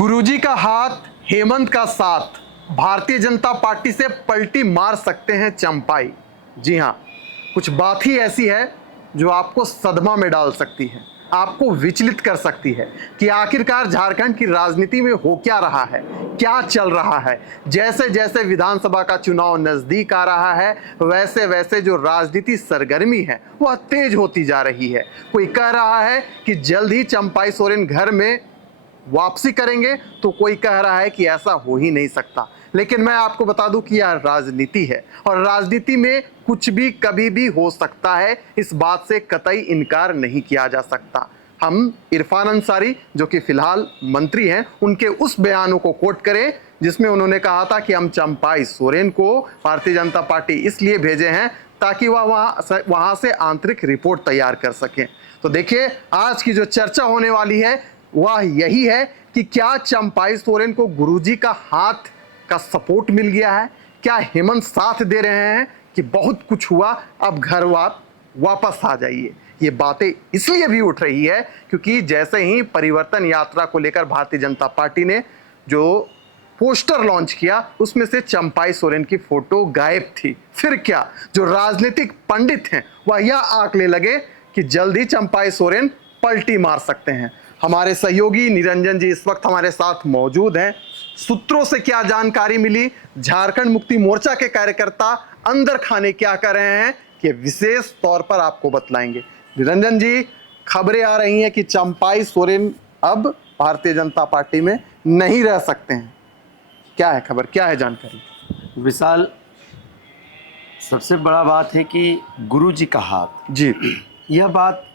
गुरुजी का हाथ, हेमंत का साथ, भारतीय जनता पार्टी से पलटी मार सकते हैं चंपाई। जी हां, कुछ बात ही ऐसी है जो आपको सदमा में डाल सकती है, आपको विचलित कर सकती है कि आखिरकार झारखंड की राजनीति में हो क्या रहा है, क्या चल रहा है। जैसे जैसे विधानसभा का चुनाव नजदीक आ रहा है, वैसे वैसे जो राजनीति सरगर्मी है वह तेज होती जा रही है। कोई कह रहा है कि जल्द ही चंपाई सोरेन घर में वापसी करेंगे, तो कोई कह रहा है कि ऐसा हो ही नहीं सकता। लेकिन मैं आपको बता दूं कि यह राजनीति है और राजनीति में कुछ भी कभी भी हो सकता है, इस बात से कतई इनकार नहीं किया जा सकता। हम इरफान अंसारी, जो कि फिलहाल मंत्री हैं, उनके उस बयानों को कोट करें जिसमें उन्होंने कहा था कि हम चंपाई सोरेन को भारतीय जनता पार्टी इसलिए भेजे हैं ताकि वह वहां से आंतरिक रिपोर्ट तैयार कर सकें। तो देखिए, आज की जो चर्चा होने वाली है वह यही है कि क्या चंपाई सोरेन को गुरुजी का हाथ का सपोर्ट मिल गया है, क्या हेमंत साथ दे रहे हैं कि बहुत कुछ हुआ, अब घर वापस आ जाइए। ये बातें इसलिए भी उठ रही है क्योंकि जैसे ही परिवर्तन यात्रा को लेकर भारतीय जनता पार्टी ने जो पोस्टर लॉन्च किया, उसमें से चंपाई सोरेन की फोटो गायब थी। फिर क्या, जो राजनीतिक पंडित हैं वह यह आंकने लगे कि जल्दी चंपाई सोरेन पलटी मार सकते हैं। हमारे सहयोगी निरंजन जी इस वक्त हमारे साथ मौजूद हैं। सूत्रों से क्या जानकारी मिली, झारखंड मुक्ति मोर्चा के कार्यकर्ता अंदर खाने क्या कर रहे हैं, कि विशेष तौर पर आपको बतलाएंगे। निरंजन जी, खबरें आ रही हैं कि चंपाई सोरेन अब भारतीय जनता पार्टी में नहीं रह सकते हैं। क्या है खबर, क्या है जानकारी? विशाल, सबसे बड़ा बात है कि गुरुजी का हाथ जी, यह बात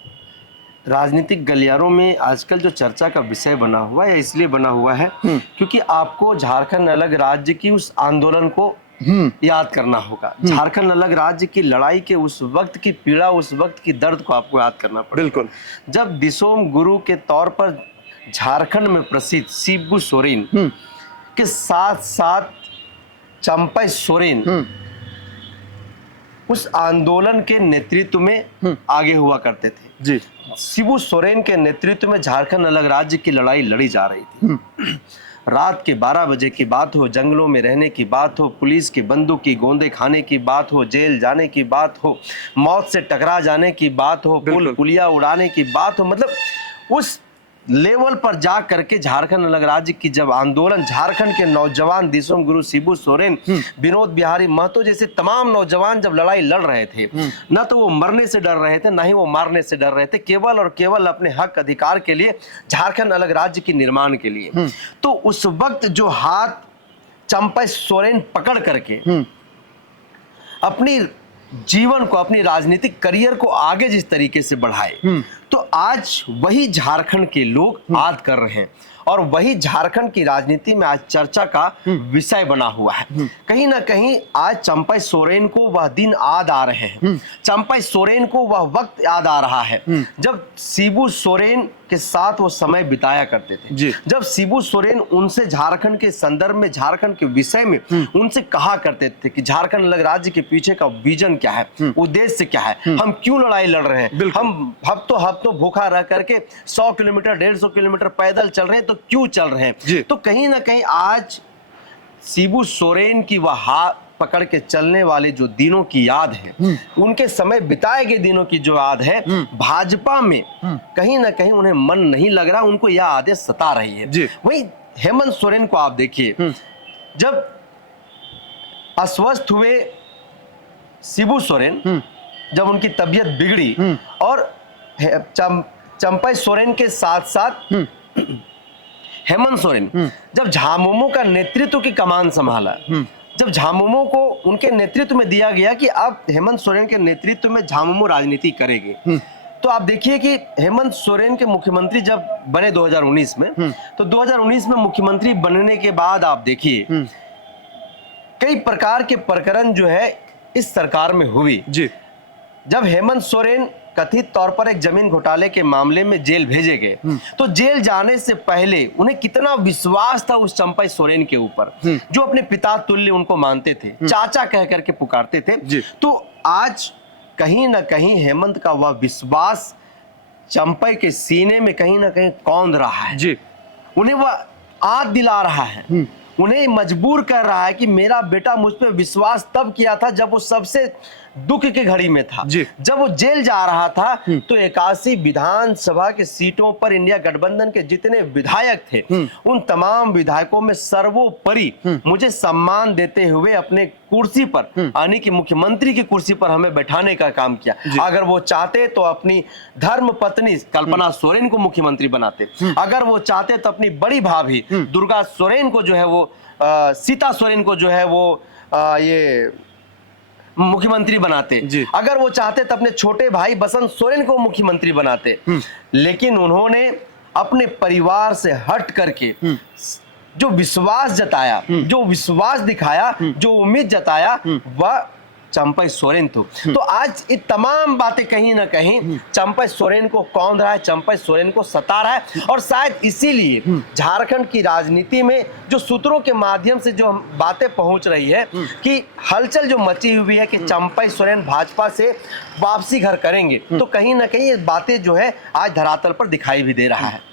राजनीतिक गलियारों में आजकल जो चर्चा का विषय बना हुआ है, इसलिए बना हुआ है क्योंकि आपको झारखंड अलग राज्य की उस आंदोलन को याद करना होगा। झारखंड अलग राज्य की लड़ाई के उस वक्त की पीड़ा, उस वक्त की दर्द को आपको याद करना पड़ेगा। बिल्कुल। जब दिसोम गुरु के तौर पर झारखंड में प्रसिद्ध शिबू सोरेन के साथ साथ चंपाई सोरेन उस आंदोलन के नेतृत्व में आगे हुआ करते थे। जी, शिबू सोरेन के नेतृत्व में झारखंड अलग राज्य की लड़ाई लड़ी जा रही थी। रात के 12 बजे की बात हो, जंगलों में रहने की बात हो, पुलिस की बंदूक की गोंदे खाने की बात हो, जेल जाने की बात हो, मौत से टकरा जाने की बात हो, पुल पुलिया उड़ाने की बात हो, मतलब उस लेवल पर जा करके झारखंड अलग राज्य की जब आंदोलन, झारखंड के नौजवान दिसोम गुरु शिबू सोरेन, विनोद बिहारी महतो जैसे तमाम नौजवान जब लड़ाई लड़ रहे थे, न तो वो मरने से डर रहे थे, ना ही वो मारने से डर रहे थे, केवल और केवल अपने हक अधिकार के लिए, झारखंड अलग राज्य के निर्माण के लिए। तो उस वक्त जो हाथ चंपाई सोरेन पकड़ करके अपनी जीवन को, अपनी राजनीतिक करियर को आगे जिस तरीके से बढ़ाए, तो आज वही झारखंड के लोग याद कर रहे हैं और वही झारखंड की राजनीति में आज चर्चा का विषय बना हुआ है। कहीं ना कहीं आज चंपाई सोरेन को वह दिन याद आ रहे हैं, चंपाई सोरेन को वह वक्त याद आ रहा है जब शिबू सोरेन के साथ वो समय बिताया करते थे, जब शिबू सोरेन उनसे झारखंड के संदर्भ में, झारखंड के विषय में उनसे कहा करते थे कि झारखंड अलग राज्य के पीछे का विजन क्या है, उद्देश्य क्या है, हम क्यों लड़ाई लड़ रहे हैं, हम हफ्तों भूखा रह करके 100 किलोमीटर 150 किलोमीटर पैदल चल रहे हैं, तो क्यों चल रहे हैं। तो कहीं ना कहीं आज शिबू सोरेन की वह हाथ पकड़ के चलने वाले जो दिनों की याद है, उनके समय बिताए गए दिनों की जो याद है, भाजपा में कहीं ना कहीं उन्हें मन नहीं लग रहा, उनको यह आदत सता रही है। वहीं हेमंत सोरेन को आप देखिए, जब अस्वस्थ हुए शिबू सोरेन, जब उनकी तबीयत बिगड़ी और चंपाई सोरेन के साथ साथ हेमंत सोरेन जब झामुमो का नेतृत्व की कमान संभाला, जब झामुमो को उनके नेतृत्व में दिया गया कि अब हेमंत सोरेन के नेतृत्व में झामुमो राजनीति करेंगे, तो आप देखिए कि हेमंत सोरेन के मुख्यमंत्री जब बने 2019 में, तो 2019 में मुख्यमंत्री बनने के बाद आप देखिए कई प्रकार के प्रकरण जो है इस सरकार में हुई। जब हेमंत सोरेन कथित तौर पर एक जमीन घोटाले के मामले में जेल भेजे गए, तो जेल जाने से पहले उन्हें कितना विश्वास था उस चंपाई सोरेन के ऊपर, जो अपने पिता तुल्य उनको मानते थे, चाचा कह करके पुकारते थे। तो आज कहीं ना कहीं हेमंत का वह विश्वास चंपाई के सीने में कहीं ना कहीं कौंध रहा है। उन्हें वह आद दिला रहा है, उन्हें मजबूर कर रहा है कि मेरा बेटा मुझ पे विश्वास तब किया था जब वो सबसे दुख की घड़ी में था, जी। जब वो जेल जा रहा था। तो 81 विधानसभा की सीटों पर इंडिया गठबंधन के जितने विधायक थे, उन तमाम विधायकों में सर्वोपरि मुझे सम्मान देते हुए अपने कुर्सी पर, यानी कि मुख्यमंत्री की कुर्सी पर हमें बैठाने का काम किया। अगर वो चाहते तो अपनी धर्म पत्नी कल्पना सोरेन को मुख्यमंत्री बनाते, अगर वो चाहते तो अपनी बड़ी भाभी दुर्गा सोरेन को जो है वो सीता सोरेन को जो है वो ये मुख्यमंत्री बनाते, अगर वो चाहते तो अपने छोटे भाई बसंत सोरेन को मुख्यमंत्री बनाते। लेकिन उन्होंने अपने परिवार से हट करके जो विश्वास जताया, जो विश्वास दिखाया, जो उम्मीद जताया, वह चंपई सोरेन तो आज ये तमाम बातें कहीं ना कहीं चंपई सोरेन को कौंध रहा है, चंपई सोरेन को सता रहा है। और शायद इसीलिए झारखंड की राजनीति में जो सूत्रों के माध्यम से जो बातें पहुंच रही है कि हलचल जो मची हुई है कि चंपई सोरेन भाजपा से वापसी घर करेंगे, तो कहीं ना कहीं ये बातें जो है आज धरातल पर दिखाई भी दे रहा है।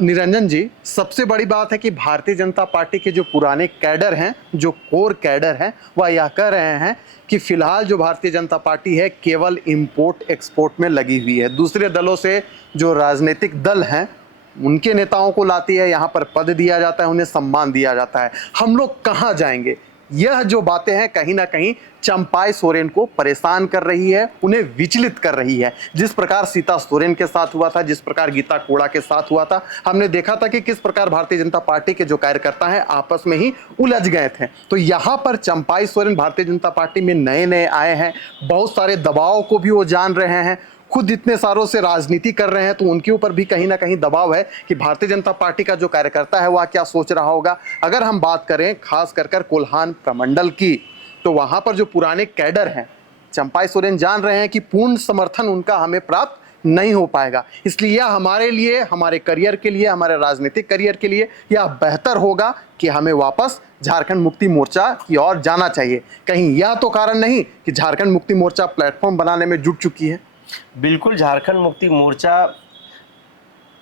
निरंजन जी, सबसे बड़ी बात है कि भारतीय जनता पार्टी के जो पुराने कैडर हैं, जो कोर कैडर हैं, वह यह कह रहे हैं कि फिलहाल जो भारतीय जनता पार्टी है केवल इंपोर्ट एक्सपोर्ट में लगी हुई है। दूसरे दलों से जो राजनीतिक दल हैं उनके नेताओं को लाती है, यहाँ पर पद दिया जाता है, उन्हें सम्मान दिया जाता है। हम लोग कहाँ जाएंगे? यह जो बातें हैं कहीं ना कहीं चंपाई सोरेन को परेशान कर रही है, उन्हें विचलित कर रही है। जिस प्रकार सीता सोरेन के साथ हुआ था, जिस प्रकार गीता कोड़ा के साथ हुआ था, हमने देखा था कि किस प्रकार भारतीय जनता पार्टी के जो कार्यकर्ता हैं आपस में ही उलझ गए थे। तो यहाँ पर चंपाई सोरेन भारतीय जनता पार्टी में नए नए आए हैं, बहुत सारे दबाव को भी वो जान रहे हैं, खुद इतने सालों से राजनीति कर रहे हैं, तो उनके ऊपर भी कहीं ना कहीं दबाव है कि भारतीय जनता पार्टी का जो कार्यकर्ता है वह क्या सोच रहा होगा। अगर हम बात करें खास कर कोल्हान प्रमंडल की, तो वहां पर जो पुराने कैडर हैं, चंपाई सोरेन जान रहे हैं कि पूर्ण समर्थन उनका हमें प्राप्त नहीं हो पाएगा। इसलिए यह हमारे लिए, हमारे करियर के लिए, हमारे राजनीतिक करियर के लिए यह बेहतर होगा कि हमें वापस झारखंड मुक्ति मोर्चा की ओर जाना चाहिए। कहीं यह तो कारण नहीं कि झारखंड मुक्ति मोर्चा प्लेटफॉर्म बनाने में जुट चुकी है? बिल्कुल, झारखंड मुक्ति मोर्चा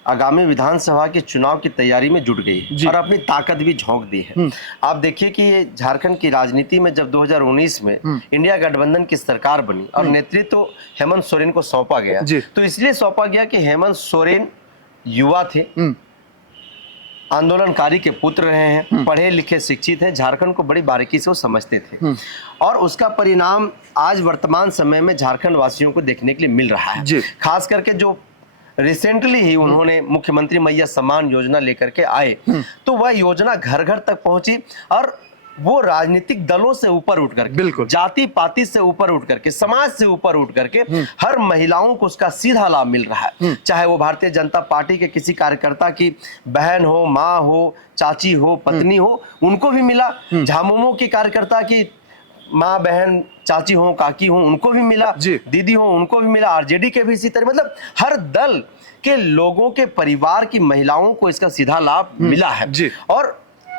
आगामी विधानसभा के चुनाव की तैयारी में जुट गई है और अपनी ताकत भी झोंक दी है। आप देखिए कि ये झारखंड की राजनीति में जब 2019 में इंडिया गठबंधन की सरकार बनी और नेतृत्व तो हेमंत सोरेन को सौंपा गया, तो इसलिए सौंपा गया कि हेमंत सोरेन युवा थे, आंदोलनकारी के पुत्र रहे हैं, पढ़े लिखे शिक्षित हैं, झारखंड को बड़ी बारीकी से वो समझते थे और उसका परिणाम आज वर्तमान समय में झारखंड वासियों को देखने के लिए मिल रहा है। खास करके जो रिसेंटली ही उन्होंने मुख्यमंत्री मैया सम्मान योजना लेकर के आए, तो वह योजना घर घर तक पहुंची और वो राजनीतिक दलों से ऊपर उठ करके, जाति पाति से ऊपर उठ करके, समाज से ऊपर उठ करके हर महिलाओं को उसका सीधा लाभ मिल रहा है। चाहे वो भारतीय जनता पार्टी के किसी कार्यकर्ता की बहन हो, माँ हो, चाची हो, पत्नी हो, उनको भी मिला। झामुमो की कार्यकर्ता की माँ बहन चाची हो, काकी हो, उनको भी मिला, दीदी हो, उनको भी मिला, आरजेडी के भी इसी तरह, मतलब हर दल के लोगों के परिवार की महिलाओं को इसका सीधा लाभ मिला है। और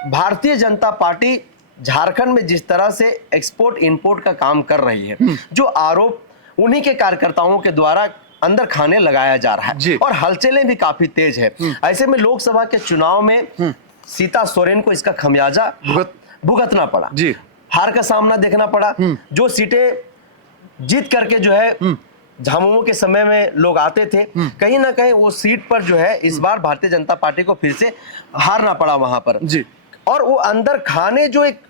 भारतीय जनता पार्टी झारखंड में जिस तरह से एक्सपोर्ट इंपोर्ट का काम कर रही है, जो आरोप उन्हीं के कार्यकर्ताओं के द्वारा अंदर खाने लगाया जा रहा है और हलचलें भी काफी तेज है। ऐसे में लोकसभा के चुनाव में सीता सोरेन को इसका खमियाजा भुगतना पड़ा, हार का सामना देखना पड़ा। जो सीटें जीत करके जो है झामुमो के समय में लोग आते थे, कहीं ना कहीं वो सीट पर जो है इस बार भारतीय जनता पार्टी को फिर से हारना पड़ा वहां पर। और वो अंदर खाने जो एक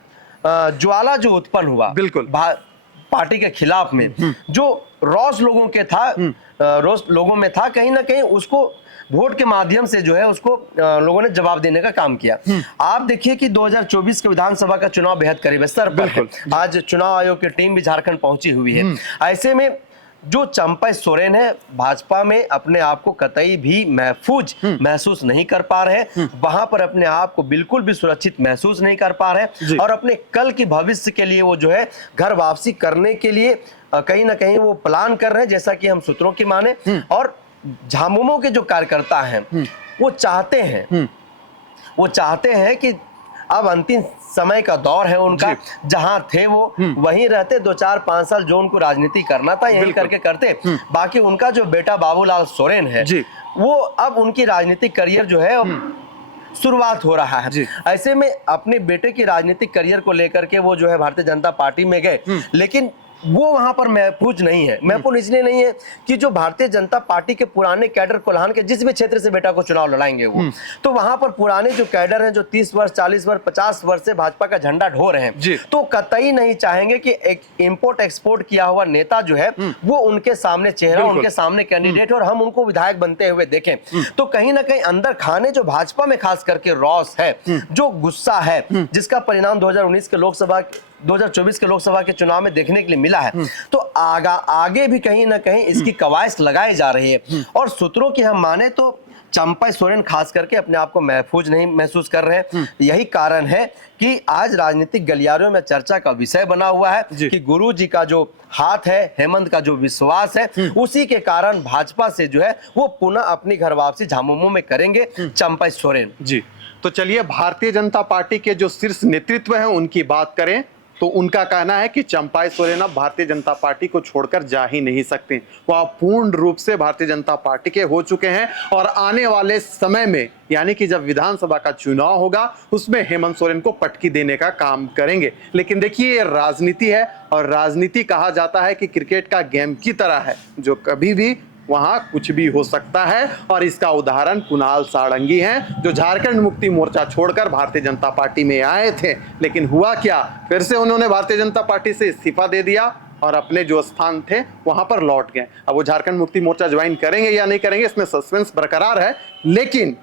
ज्वाला जो उत्पन्न हुआ बिल्कुल पार्टी के खिलाफ में, जो रोष लोगों के था, रोष लोगों में था, कहीं ना कहीं उसको वोट के माध्यम से जो है उसको लोगों ने जवाब देने का काम किया। आप देखिए कि 2024 के विधानसभा का चुनाव बेहद करीब है, सर पर है। आज चुनाव आयोग की टीम भी झारखंड पहुंची हुई है। ऐसे में जो चंपई सोरेन है भाजपा में अपने आप को कतई भी महफूज महसूस नहीं कर पा रहे, वहां पर अपने आप को बिल्कुल भी सुरक्षित महसूस नहीं कर पा रहे और अपने कल की भविष्य के लिए वो जो है घर वापसी करने के लिए कहीं ना कहीं वो प्लान कर रहे हैं, जैसा कि हम सूत्रों की माने। और झामुमो के जो कार्यकर्ता हैं वो चाहते हैं कि अब अंतिम समय का दौर है उनका, जहां थे वो वहीं रहते, 2-4-5 साल जो उनको राजनीति करना था यही करके करते। बाकी उनका जो बेटा बाबूलाल सोरेन है वो अब उनकी राजनीतिक करियर जो है शुरुआत हो रहा है। जी। ऐसे में अपने बेटे की राजनीतिक करियर को लेकर के वो जो है भारतीय जनता पार्टी में गए, लेकिन वो वहां पर महफूज नहीं है। महफूज इसलिए नहीं है कि जो भारतीय जनता पार्टी के पुराने कैडर कोल्हान के जिस भी क्षेत्र से बेटा को चुनाव लड़ाएंगे वो, तो वहां पर पुराने जो कैडर हैं, जो 30 वर्ष 40 वर्ष 50 वर्ष से भाजपा का झंडा ढो रहे जी। हैं, तो कतई नहीं चाहेंगे कि एक इंपोर्ट एक्सपोर्ट किया हुआ नेता जो है वो उनके सामने चेहरा, बिल्कुल। उनके सामने कैंडिडेट और हम उनको विधायक बनते हुए देखें। तो कहीं ना कहीं अंदर खाने जो भाजपा में खास करके रौस है, जो गुस्सा है, जिसका परिणाम 2024 के लोकसभा के चुनाव में देखने के लिए मिला है, तो आगे भी कहीं ना कहीं इसकी कवायद लगाई जा रही है। और सूत्रों की हम माने तो चंपा सोरेन खास करके अपने आप को महफूज नहीं महसूस कर रहे हैं। यही कारण है कि आज राजनीतिक गलियारों में चर्चा का विषय बना हुआ है कि गुरु जी का जो हाथ है, हेमंत का जो विश्वास है, उसी के कारण भाजपा से जो है वो पुनः अपनी घर वापसी झामुमो में करेंगे चंपा सोरेन जी। तो चलिए भारतीय जनता पार्टी के जो शीर्ष नेतृत्व है उनकी बात करें तो उनका कहना है कि चंपाई सोरेन अब भारतीय जनता पार्टी को छोड़कर जा ही नहीं सकते। वो अब पूर्ण रूप से भारतीय जनता पार्टी के हो चुके हैं और आने वाले समय में यानी कि जब विधानसभा का चुनाव होगा उसमें हेमंत सोरेन को पटकी देने का काम करेंगे। लेकिन देखिए ये राजनीति है और राजनीति कहा जाता है कि क्रिकेट का गेम की तरह है, जो कभी भी वहां कुछ भी हो सकता है। और इसका उदाहरण कुणाल सारंगी हैं, जो झारखंड मुक्ति मोर्चा छोड़कर भारतीय जनता पार्टी में आए थे, लेकिन हुआ क्या, फिर से उन्होंने भारतीय जनता पार्टी से इस्तीफा दे दिया और अपने जो स्थान थे वहां पर लौट गए। अब वो झारखंड मुक्ति मोर्चा ज्वाइन करेंगे या नहीं करेंगे इसमें सस्पेंस बरकरार है, लेकिन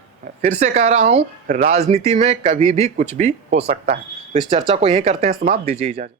फिर से कह रहा हूं राजनीति में कभी भी कुछ भी हो सकता है। तो इस चर्चा को यहीं करते हैं समाप्त, दीजिए इजाजत।